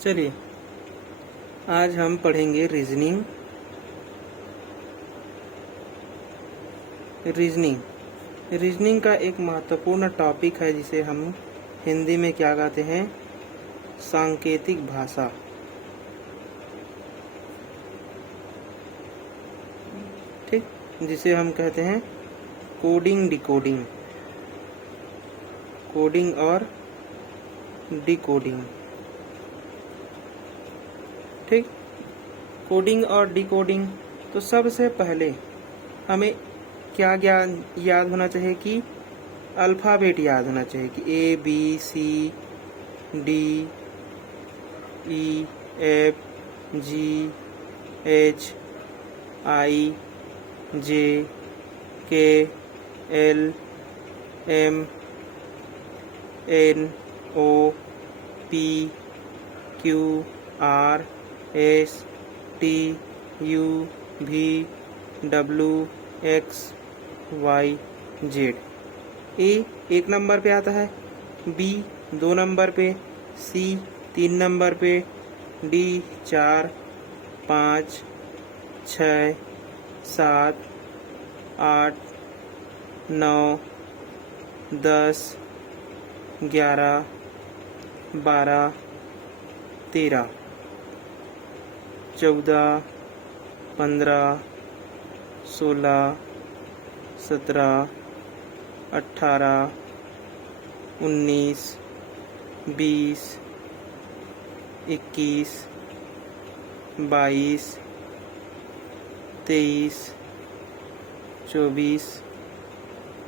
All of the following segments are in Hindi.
चलिए आज हम पढ़ेंगे रीजनिंग। रीजनिंग का एक महत्वपूर्ण टॉपिक है जिसे हम हिंदी में क्या कहते हैं, सांकेतिक भाषा। ठीक, जिसे हम कहते हैं कोडिंग डिकोडिंग, कोडिंग और डिकोडिंग। ठीक, कोडिंग और डिकोडिंग। तो सबसे पहले हमें क्या ज्ञान याद होना चाहिए कि अल्फ़ाबेट याद होना चाहिए कि ABCDEFGH, ए एक नंबर पे आता है, बी 2 नंबर पे, सी 3 नंबर पे, डी 4, 5, 6, 7, 8, 9, 10, 11, 12, 13, 14, 15, 16, 17, 18, 19, 20, 21, 22, 23, 24,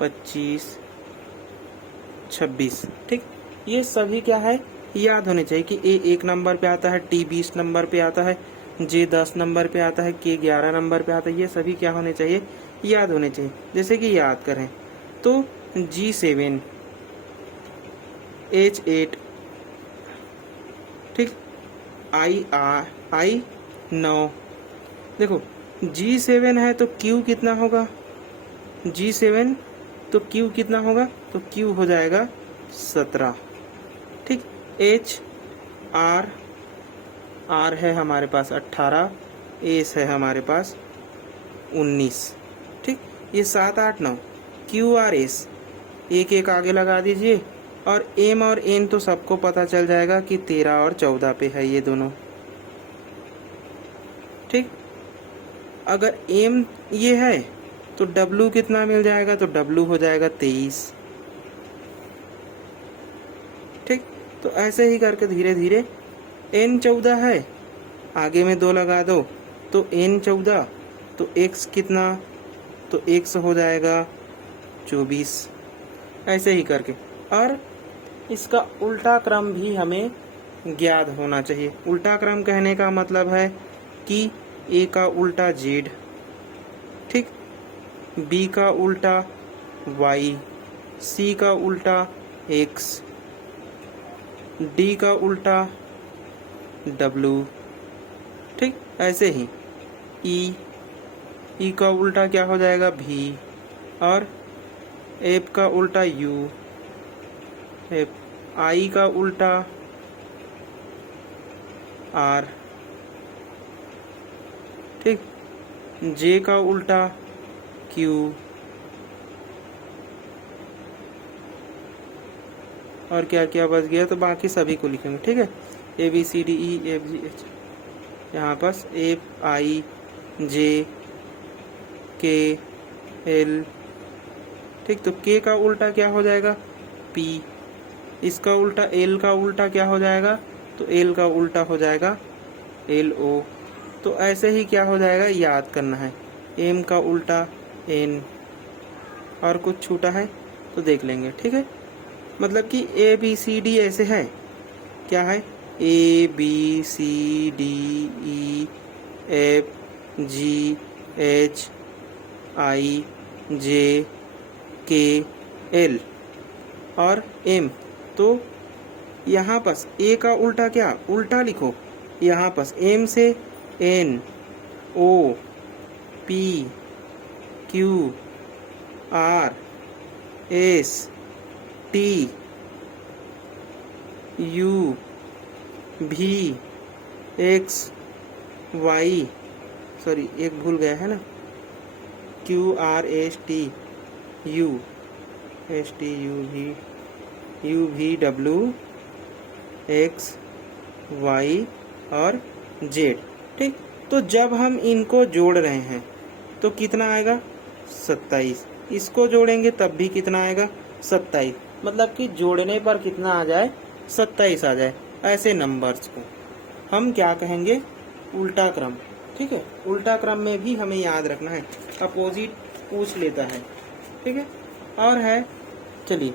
25, 26। ठीक, ये सभी क्या है याद होने चाहिए कि ए 1 नंबर पे आता है, टी 20 नंबर पे आता है, जे 10 नंबर पे आता है, के 11 नंबर पे आता है। ये सभी क्या होने चाहिए, याद होने चाहिए। जैसे कि याद करें तो G7, H8, ठीक, I9। देखो G7 है तो Q कितना होगा, G7 तो Q कितना होगा, तो Q हो जाएगा 17। ठीक, R है हमारे पास 18, S है हमारे पास 19। ठीक, ये 7, 8, 9, QRS एक एक आगे लगा दीजिए और M और N तो सबको पता चल जाएगा कि 13 और 14 पे है ये दोनों। ठीक, अगर M ये है तो W कितना मिल जाएगा, तो W हो जाएगा 23। ठीक, तो ऐसे ही करके धीरे धीरे N 14 है, आगे में 2 लगा दो तो N 14, तो X कितना, तो X हो जाएगा 24। ऐसे ही करके, और इसका उल्टा क्रम भी हमें ज्ञात होना चाहिए। उल्टा क्रम कहने का मतलब है कि A का उल्टा Z, ठीक, B का उल्टा Y, C का उल्टा X, D का उल्टा W। ठीक, ऐसे ही E का उल्टा क्या हो जाएगा, V, और F का उल्टा U, I का उल्टा R, ठीक, J का उल्टा Q, और क्या क्या बच गया तो बाकी सभी को लिखेंगे। ठीक है, ABCDEFGH, यहाँ पास FIJKL। ठीक, तो K का उल्टा क्या हो जाएगा, P, इसका उल्टा L का उल्टा क्या हो जाएगा, तो L का उल्टा हो जाएगा LO। तो ऐसे ही क्या हो जाएगा, याद करना है। M का उल्टा N, और कुछ छूटा है तो देख लेंगे। ठीक है, मतलब कि ABCD ऐसे है, क्या है, ABCDEFGHIJKL और M। तो यहाँ पास A का उल्टा क्या, उल्टा लिखो, यहाँ पास M से N, O, P, Q, R, S, T, U, भी एक्स वाई, सॉरी एक भूल गया है ना, Q R S T U भी डब्ल्यू एक्स वाई और जेड। ठीक, तो जब हम इनको जोड़ रहे हैं तो कितना आएगा 27, इसको जोड़ेंगे तब भी कितना आएगा 27, मतलब कि जोड़ने पर कितना आ जाए 27 आ जाए। ऐसे नंबर्स को हम क्या कहेंगे, उल्टा क्रम। ठीक है, उल्टा क्रम में भी हमें याद रखना है, अपोजिट पूछ लेता है। ठीक है, और है, चलिए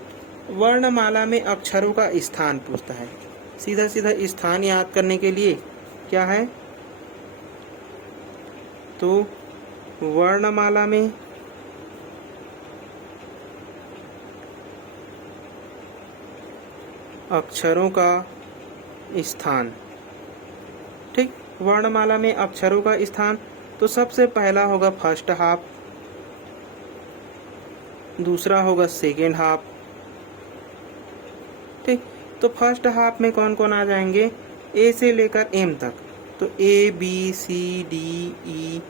वर्णमाला में अक्षरों का स्थान पूछता है। सीधा सीधा स्थान याद करने के लिए क्या है, तो वर्णमाला में अक्षरों का स्थान। ठीक, वर्णमाला में अक्षरों का स्थान, तो सबसे पहला होगा फर्स्ट हाफ, दूसरा होगा सेकेंड हाफ। ठीक, तो फर्स्ट हाफ में कौन कौन आ जाएंगे, ए से लेकर एम तक, तो A B C D E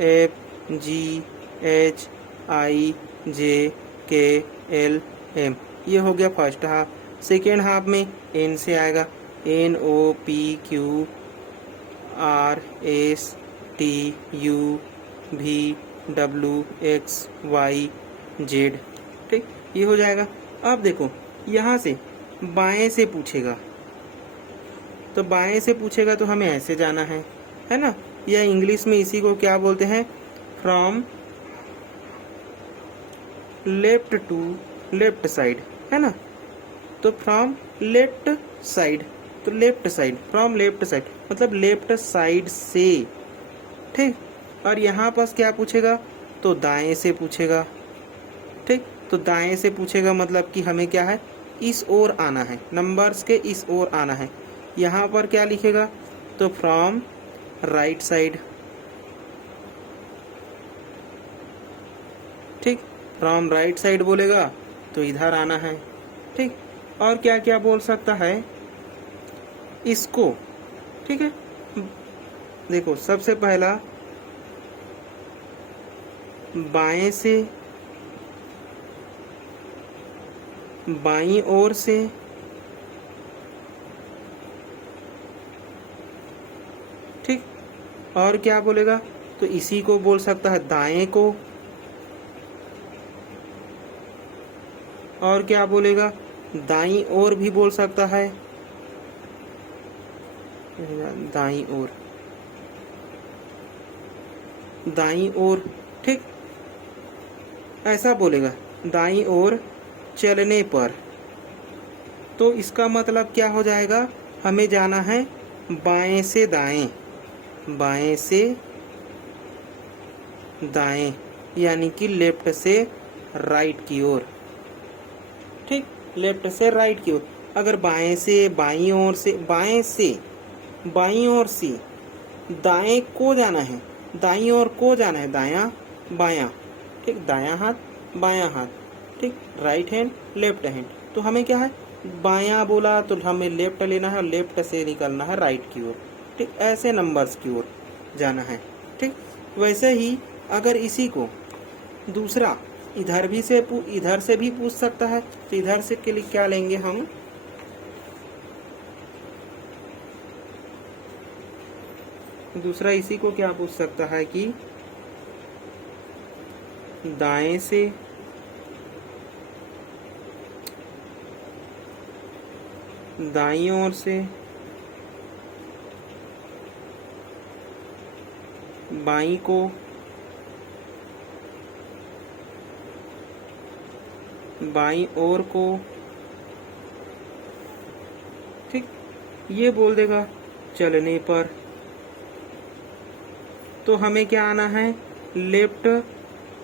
F G H I J K L M, ये हो गया फर्स्ट हाफ। सेकेंड हाफ में एन से आएगा, N O P Q R S T U भी डब्ल्यू एक्स वाई जेड। ठीक, ये हो जाएगा। अब देखो यहाँ से बाएं से पूछेगा, तो बाएं से पूछेगा तो हमें ऐसे जाना है ना, या इंग्लिश में इसी को क्या बोलते हैं, from left to left side, है ना, तो फ्रॉम लेफ्ट साइड, तो left side, from left side मतलब लेफ्ट साइड से। ठीक, और यहाँ पास क्या पूछेगा, तो दाएं से पूछेगा। ठीक, तो दाएं से पूछेगा मतलब कि हमें क्या है, इस ओर आना है, नंबर्स के इस ओर आना है। यहाँ पर क्या लिखेगा, तो फ्रॉम राइट साइड। ठीक, फ्रॉम राइट साइड बोलेगा तो इधर आना है। ठीक, और क्या क्या बोल सकता है इसको। ठीक है, देखो सबसे पहला बाएं से, बाईं ओर से, ठीक, और क्या बोलेगा, तो इसी को बोल सकता है दाएं को, और क्या बोलेगा, दाईं ओर भी बोल सकता है, दाईं ओर, दाईं ओर। ठीक, ऐसा बोलेगा दाईं ओर चलने पर, तो इसका मतलब क्या हो जाएगा, हमें जाना है बाएं से दाएं, बाएं से दाएं, यानी कि लेफ्ट से राइट की ओर। ठीक, लेफ्ट से राइट की ओर। अगर बाएं से बाईं ओर से, बाएं से बाईं ओर से दाएं को जाना है, दाईं ओर को जाना है, दायां बायां। ठीक, दायां हाथ बायां हाथ। ठीक, राइट हैंड लेफ्ट हैंड, तो हमें क्या है, बायां बोला तो हमें लेफ्ट लेना है और लेफ्ट से निकलना है राइट की ओर। ठीक, ऐसे नंबर्स की ओर जाना है। ठीक, वैसे ही अगर इसी को दूसरा इधर से भी पूछ सकता है, तो इधर से के लिए क्या लेंगे हम, दूसरा इसी को क्या पूछ सकता है कि दाएं से दाईं ओर से बाईं को, बाईं ओर को। ठीक, ये बोल देगा चलने पर, तो हमें क्या आना है, लेफ्ट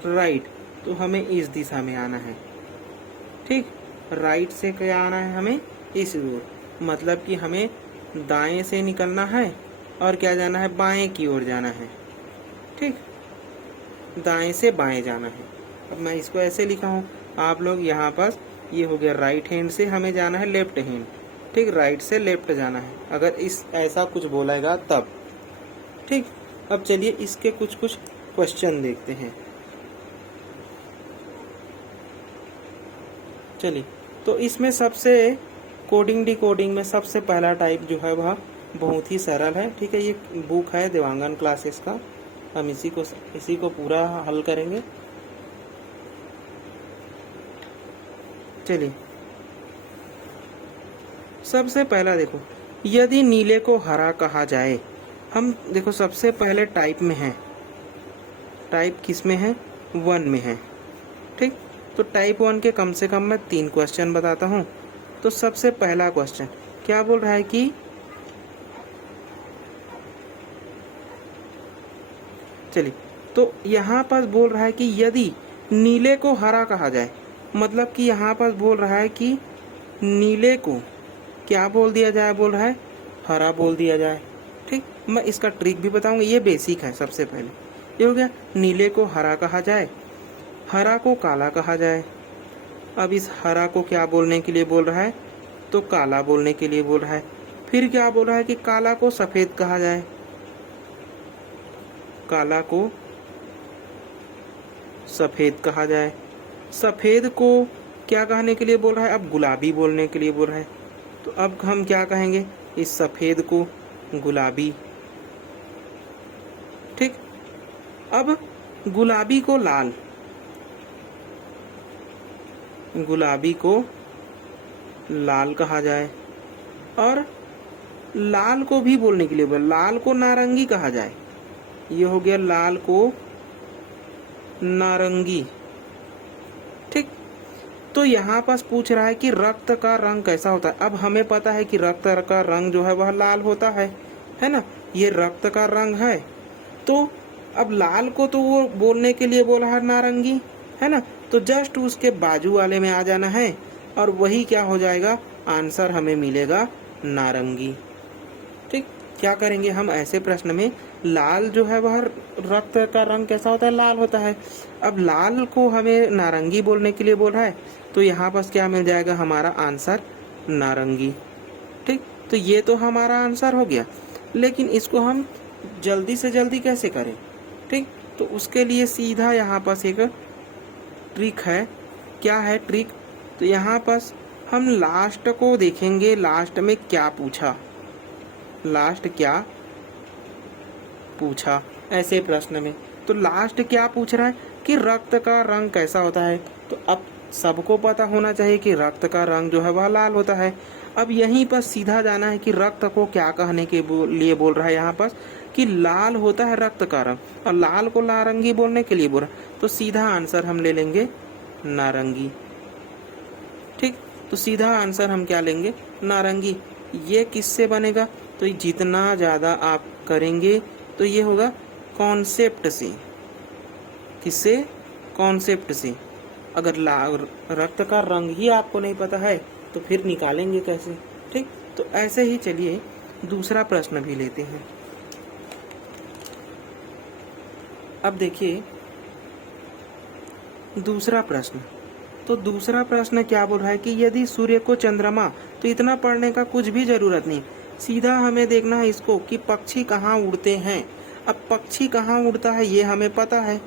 राइट, तो हमें इस दिशा में आना है। ठीक, राइट से क्या आना है, हमें इस ओर, मतलब कि हमें दाएं से निकलना है और क्या जाना है, बाएं की ओर जाना है। ठीक, दाएं से बाएं जाना है। अब मैं इसको ऐसे लिखा हूँ, आप लोग यहाँ पास, ये हो गया राइट हैंड से हमें जाना है लेफ्ट हैंड, ठीक, राइट से लेफ्ट जाना है अगर इस ऐसा कुछ बोलेगा तब। ठीक, अब चलिए इसके कुछ कुछ क्वेश्चन देखते हैं। चलिए, तो इसमें सबसे कोडिंग डिकोडिंग में सबसे पहला टाइप जो है वह बहुत ही सरल है। ठीक है, ये बुक है देवांगन क्लासेस का, हम इसी को पूरा हल करेंगे। चलिए, सबसे पहला देखो, यदि नीले को हरा कहा जाए, हम देखो सबसे पहले टाइप में है, टाइप किस में है, 1 में है। ठीक, तो टाइप 1 के कम से कम मैं 3 क्वेश्चन बताता हूँ। तो सबसे पहला क्वेश्चन क्या बोल रहा है कि चलिए, तो यहाँ पर बोल रहा है कि यदि नीले को हरा कहा जाए, मतलब कि यहाँ पर बोल रहा है कि नीले को क्या बोल दिया जाए, बोल रहा है हरा बोल दिया जाए। ठीक, मैं इसका ट्रिक भी बताऊंगा, ये बेसिक है। सबसे पहले ये हो गया, नीले को हरा कहा जाए, हरा को काला कहा जाए। अब इस हरा को क्या बोलने के लिए बोल रहा है, तो काला बोलने के लिए बोल रहा है। फिर क्या बोल रहा है कि काला को सफेद कहा जाए, काला को सफेद कहा जाए। सफेद को क्या कहने के लिए बोल रहा है, अब गुलाबी बोलने के लिए बोल रहा है। तो अब हम क्या कहेंगे, इस सफेद को गुलाबी। ठीक, अब गुलाबी को लाल, गुलाबी को लाल कहा जाए। और लाल को भी बोलने के लिए बोल, लाल को नारंगी कहा जाए। ये हो गया लाल को नारंगी। ठीक, तो यहाँ पास पूछ रहा है कि रक्त का रंग कैसा होता है। अब हमें पता है कि रक्त का रंग जो है वह लाल होता है ना, ये रक्त का रंग है। तो अब लाल को तो वो बोलने के लिए बोला है नारंगी, है ना, तो जस्ट उसके बाजू वाले में आ जाना है और वही क्या हो जाएगा, आंसर हमें मिलेगा नारंगी। ठीक, क्या करेंगे हम ऐसे प्रश्न में, लाल जो है वह रक्त का रंग कैसा होता है, लाल होता है। अब लाल को हमें नारंगी बोलने के लिए बोल रहा है, तो यहाँ पर क्या मिल जाएगा, हमारा आंसर नारंगी। ठीक, तो ये तो हमारा आंसर हो गया। लेकिन इसको हम जल्दी से जल्दी कैसे करें। ठीक, तो उसके लिए सीधा यहाँ पर एक ट्रिक है। क्या है ट्रिक, तो यहाँ पर हम लास्ट को देखेंगे, लास्ट में क्या पूछा, लास्ट क्या पूछा ऐसे प्रश्न में। तो लास्ट क्या पूछ रहा है कि रक्त का रंग कैसा होता है। तो अब सबको पता होना चाहिए कि रक्त का रंग जो है वह लाल होता है। अब यहीं पर सीधा जाना है कि रक्त को क्या कहने के लिए बोल रहा है, यहाँ पर कि लाल होता है रक्त का रंग, और लाल को नारंगी बोलने के लिए बोल रहा है। तो सीधा आंसर हम ले लेंगे नारंगी। ठीक, तो सीधा आंसर हम क्या लेंगे, नारंगी। ये किससे बनेगा, तो जितना ज्यादा आप करेंगे तो ये होगा कॉन्सेप्ट से। किससे, कॉन्सेप्ट से। अगर रक्त का रंग ही आपको नहीं पता है तो फिर निकालेंगे कैसे। ठीक, तो ऐसे ही चलिए दूसरा प्रश्न भी लेते हैं। अब देखिए दूसरा प्रश्न, तो दूसरा प्रश्न क्या बोल रहा है कि यदि सूर्य को चंद्रमा, तो इतना पढ़ने का कुछ भी जरूरत नहीं, सीधा हमें देखना है इसको कि पक्षी कहाँ उड़ते हैं। अब पक्षी कहाँ उड़ता है ये हमें पता है,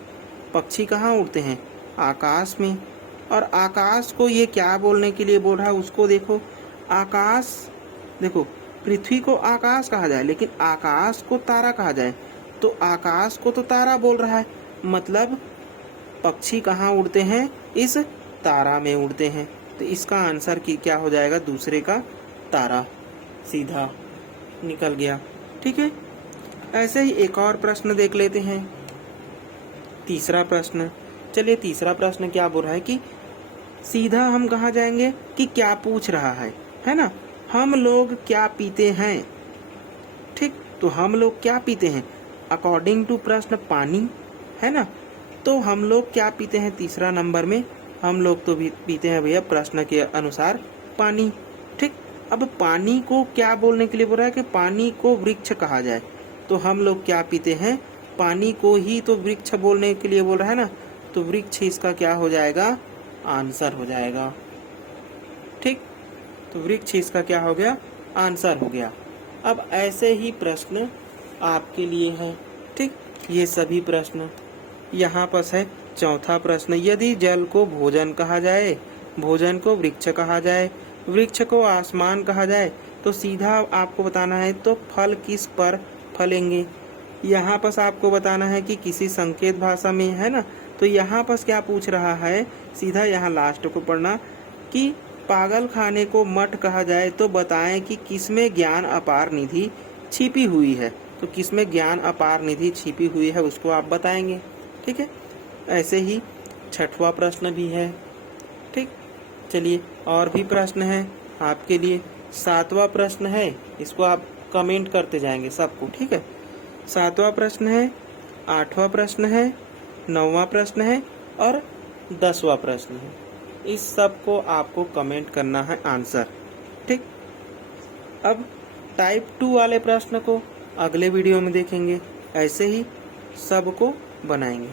पक्षी कहाँ उड़ते हैं, आकाश में। और आकाश को ये क्या बोलने के लिए बोल रहा है, उसको देखो, आकाश, देखो पृथ्वी को आकाश कहा जाए लेकिन आकाश को तारा कहा जाए, तो आकाश को तो तारा बोल रहा है, मतलब पक्षी कहाँ उड़ते हैं, इस तारा में उड़ते हैं। तो इसका आंसर की क्या हो जाएगा, दूसरे का तारा, सीधा निकल गया। ठीक है, ऐसे ही एक और प्रश्न देख लेते हैं, तीसरा प्रश्न। चलिए तीसरा प्रश्न क्या बोल रहा है कि सीधा हम कहाँ जाएंगे कि क्या पूछ रहा है ना, हम लोग क्या पीते हैं। ठीक, तो हम लोग क्या पीते हैं, अकॉर्डिंग टू प्रश्न पानी, है ना, तो हम लोग क्या पीते हैं, तीसरा नंबर में हम लोग तो भी पीते हैं भैया प्रश्न के अनुसार पानी। ठीक, अब पानी को क्या बोलने के लिए बोल रहा है कि पानी को वृक्ष कहा जाए, तो हम लोग क्या पीते हैं, पानी को ही तो वृक्ष बोलने के लिए बोल रहा है ना, तो वृक्ष इसका क्या हो जाएगा, आंसर हो जाएगा। ठीक, तो वृक्ष इसका क्या हो गया, आंसर हो गया। अब ऐसे ही प्रश्न आपके लिए है, ठीक। ये सभी प्रश्न यहाँ पर है। चौथा प्रश्न, यदि जल को भोजन कहा जाए, भोजन को वृक्ष कहा जाए, वृक्ष को आसमान कहा जाए, तो सीधा आपको बताना है तो फल किस पर फलेंगे। यहाँ पर आपको बताना है कि किसी संकेत भाषा में, है ना। तो यहाँ पर क्या पूछ रहा है, सीधा यहाँ लास्ट को पढ़ना कि पागल खाने को मठ कहा जाए तो बताएं कि किसमें ज्ञान अपार निधि छिपी हुई है। तो किसमें ज्ञान अपार निधि छिपी हुई है उसको आप बताएंगे, ठीक है। ऐसे ही छठवां प्रश्न भी है, ठीक। चलिए और भी प्रश्न है आपके लिए। सातवां प्रश्न है, इसको आप कमेंट करते जाएंगे सबको, ठीक है। सातवां प्रश्न है, आठवां प्रश्न है, नौवां प्रश्न है और 10वां प्रश्न है। इस सब को आपको कमेंट करना है आंसर, ठीक। अब टाइप 2 वाले प्रश्न को अगले वीडियो में देखेंगे, ऐसे ही सबको बनाएंगे।